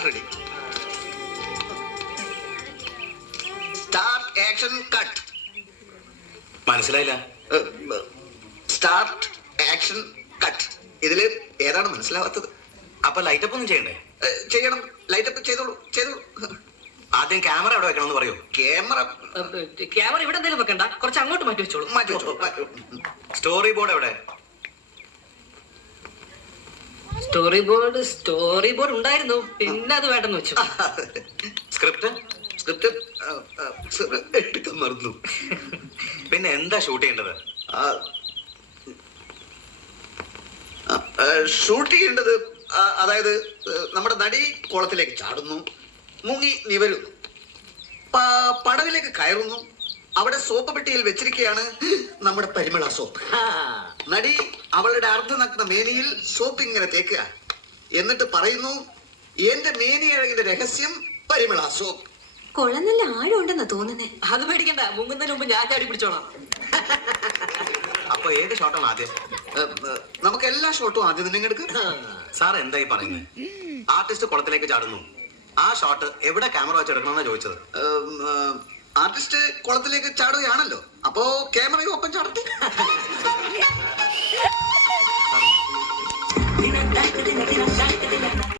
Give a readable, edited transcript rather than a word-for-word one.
ഞാൻ ready. Start action cut. മനസ്സിലായില്ല. Start action cut. ഇതില് ഏതാണ് മനസ്സിലാവാത്തത്? അപ്പൊ ലൈറ്റപ്പ് ഒന്നും ചെയ്യണ്ടേ? ചെയ്യണം. ലൈറ്റപ്പ് ചെയ്തോളൂ, ചെയ്തോളൂ. ആദ്യം ക്യാമറ എവിടെ വെക്കണമെന്ന് പറയൂ. ക്യാമറ ഇവിടെ എന്തെങ്കിലും വെക്കണ്ട, കുറച്ച് അങ്ങോട്ട് മാറ്റി വെച്ചോളൂ. മാറ്റി വെച്ചോളൂ. സ്റ്റോറി ബോർഡ് എവിടെ? സ്റ്റോറി ബോർഡ് ഉണ്ടായിരുന്നു, പിന്നെ അത് വേണ്ടെന്ന് വെച്ചു. സ്ക്രിപ്റ്റ് എടുക്കാൻ മറന്നു. പിന്നെ എന്താ ഷൂട്ട് ചെയ്യേണ്ടത്? ഷൂട്ട് ചെയ്യേണ്ടത് അതായത് നമ്മുടെ നടി കുളത്തിലേക്ക് ചാടുന്നു, മുങ്ങി നിവരുന്നു, പടവിലേക്ക് കയറുന്നു, അവിടെ സോപ്പ് പെട്ടിയിൽ വെച്ചിരിക്കുകയാണ് നമ്മുടെ പരിമള സോപ്പ്. നടി അവളുടെ അർദ്ധനഗ്ന മേനിയിൽ സോപ്പ് ഇങ്ങനെ തേക്കുക, എന്നിട്ട് പറയുന്നു എന്റെ മേനിയഴകിന്റെ രഹസ്യം പരിമള സോപ്പ്. കൊള്ളം നല്ല ആഴമുണ്ടെന്നാ തോന്നുന്നേ. അത് പേടിക്കണ്ട, മുങ്ങുന്നതിന് മുമ്പ് ഞാൻ ചാടി പിടിച്ചോളാം. അപ്പൊ ഏത് ഷോട്ടാണ് ആദ്യം? നമുക്ക് എല്ലാ ഷോട്ടും ആദ്യം തന്നെ എടുക്കാം. സാർ എന്തായി പറയുന്നത്? ആർട്ടിസ്റ്റ് കുളത്തിലേക്ക് ചാടുന്നു, ആ ഷോട്ട് എവിടെ ക്യാമറ വെച്ചെടുക്കണമെന്നാ ചോദിച്ചത്. ആർട്ടിസ്റ്റ് കുളത്തിലേക്ക് ചാടുകയാണല്ലോ, അപ്പോ ക്യാമറയും ഒപ്പം ചാടട്ടെ.